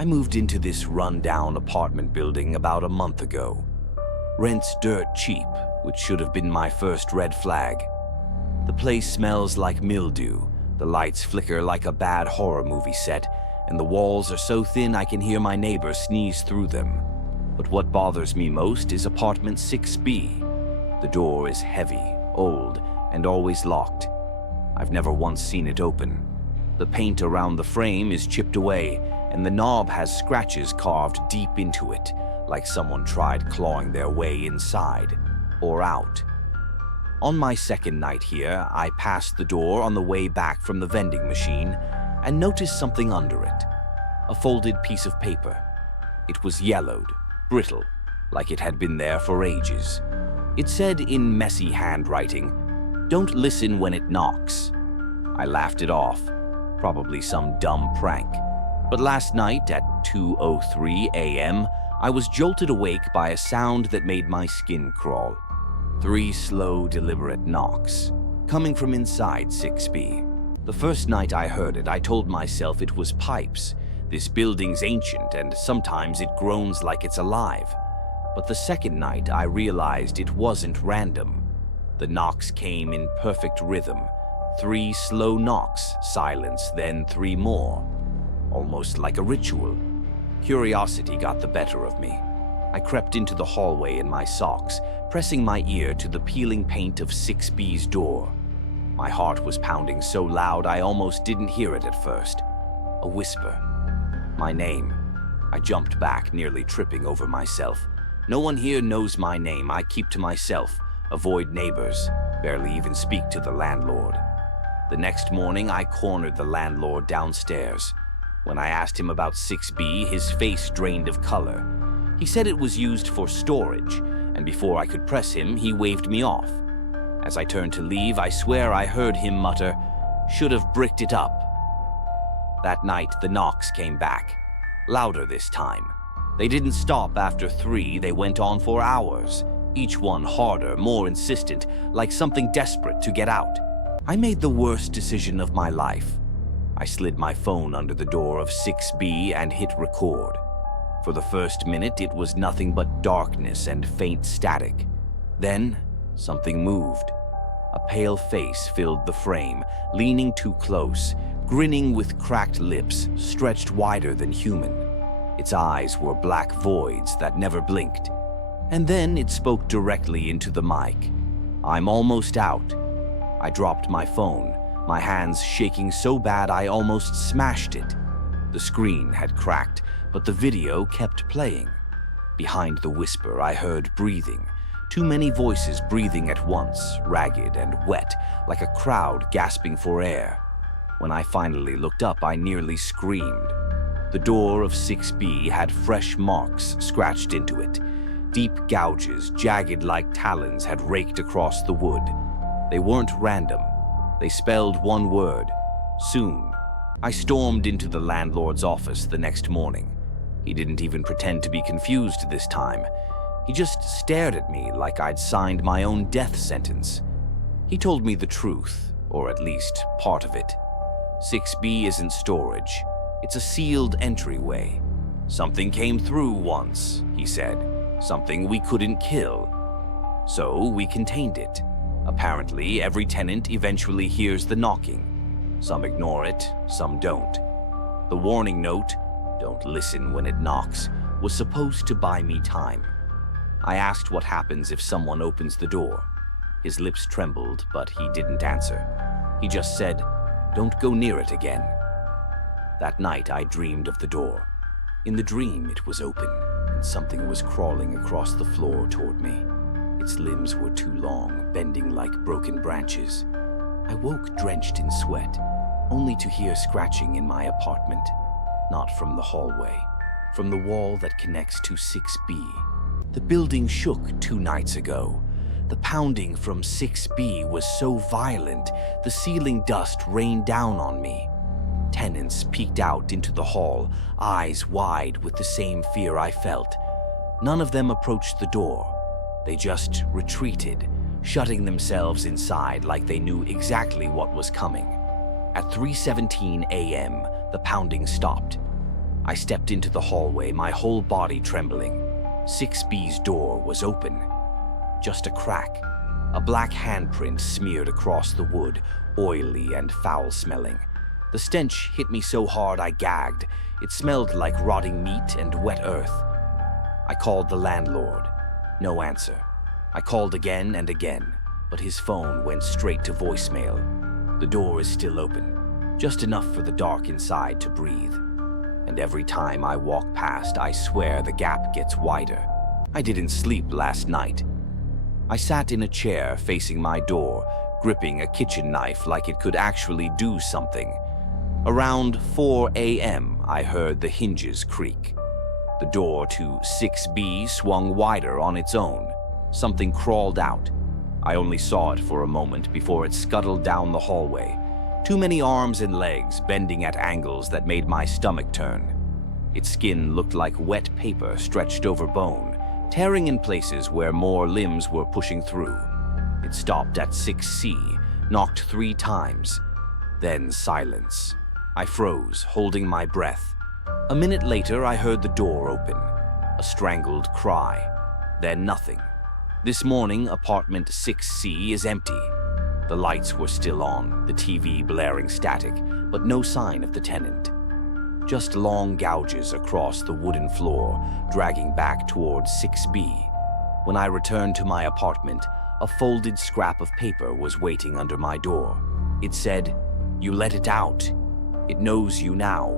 I moved into this run-down apartment building about a month ago. Rent's dirt cheap, which should have been my first red flag. The place smells like mildew, the lights flicker like a bad horror movie set, and the walls are so thin I can hear my neighbor sneeze through them. But what bothers me most is apartment 6B. The door is heavy, old, and always locked. I've never once seen it open. The paint around the frame is chipped away, and the knob has scratches carved deep into it, like someone tried clawing their way inside or out. On my second night here, I passed the door on the way back from the vending machine and noticed something under it. A folded piece of paper. It was yellowed, brittle, like it had been there for ages. It said in messy handwriting, "Don't listen when it knocks." I laughed it off, probably some dumb prank. But last night at 2:03 a.m., I was jolted awake by a sound that made my skin crawl. 3 slow, deliberate knocks, coming from inside 6B. The first night I heard it, I told myself it was pipes. This building's ancient, and sometimes it groans like it's alive. But the second night, I realized it wasn't random. The knocks came in perfect rhythm. 3 slow knocks, silence, then 3 more. Almost like a ritual. Curiosity got the better of me. I crept into the hallway in my socks, pressing my ear to the peeling paint of 6B's door. My heart was pounding so loud I almost didn't hear it at first. A whisper. My name. I jumped back, nearly tripping over myself. No one here knows my name. I keep to myself, avoid neighbors, barely even speak to the landlord. The next morning, I cornered the landlord downstairs. When I asked him about 6B, his face drained of color. He said it was used for storage, and before I could press him, he waved me off. As I turned to leave, I swear I heard him mutter, "Should have bricked it up." That night, the knocks came back. Louder this time. They didn't stop after 3, they went on for hours. Each one harder, more insistent, like something desperate to get out. I made the worst decision of my life. I slid my phone under the door of 6B and hit record. For the first minute, it was nothing but darkness and faint static. Then, something moved. A pale face filled the frame, leaning too close, grinning with cracked lips stretched wider than human. Its eyes were black voids that never blinked. And then it spoke directly into the mic. "I'm almost out." I dropped my phone, my hands shaking so bad I almost smashed it. The screen had cracked, but the video kept playing. Behind the whisper, I heard breathing. Too many voices breathing at once, ragged and wet, like a crowd gasping for air. When I finally looked up, I nearly screamed. The door of 6B had fresh marks scratched into it. Deep gouges, jagged like talons, had raked across the wood. They weren't random. They spelled one word: soon. I stormed into the landlord's office the next morning. He didn't even pretend to be confused this time. He just stared at me like I'd signed my own death sentence. He told me the truth, or at least part of it. 6B isn't storage. It's a sealed entryway. Something came through once, he said. Something we couldn't kill. So we contained it. Apparently, every tenant eventually hears the knocking. Some ignore it, some don't. The warning note, "Don't listen when it knocks," was supposed to buy me time. I asked what happens if someone opens the door. His lips trembled, but he didn't answer. He just said, "Don't go near it again." That night, I dreamed of the door. In the dream, it was open, and something was crawling across the floor toward me. Its limbs were too long, bending like broken branches. I woke drenched in sweat, only to hear scratching in my apartment. Not from the hallway, from the wall that connects to 6B. The building shook 2 nights ago. The pounding from 6B was so violent, the ceiling dust rained down on me. Tenants peeked out into the hall, eyes wide with the same fear I felt. None of them approached the door. They just retreated, shutting themselves inside like they knew exactly what was coming. At 3:17 a.m., the pounding stopped. I stepped into the hallway, my whole body trembling. 6B's door was open. Just a crack. A black handprint smeared across the wood, oily and foul-smelling. The stench hit me so hard I gagged. It smelled like rotting meat and wet earth. I called the landlord. No answer. I called again and again, but his phone went straight to voicemail. The door is still open, just enough for the dark inside to breathe. And every time I walk past, I swear the gap gets wider. I didn't sleep last night. I sat in a chair facing my door, gripping a kitchen knife like it could actually do something. Around 4 a.m., I heard the hinges creak. The door to 6B swung wider on its own. Something crawled out. I only saw it for a moment before it scuttled down the hallway. Too many arms and legs bending at angles that made my stomach turn. Its skin looked like wet paper stretched over bone, tearing in places where more limbs were pushing through. It stopped at 6C, knocked 3 times. Then silence. I froze, holding my breath. A minute later, I heard the door open. A strangled cry. Then nothing. This morning, apartment 6C is empty. The lights were still on, the TV blaring static, but no sign of the tenant. Just long gouges across the wooden floor, dragging back towards 6B. When I returned to my apartment, a folded scrap of paper was waiting under my door. It said, "You let it out. It knows you now."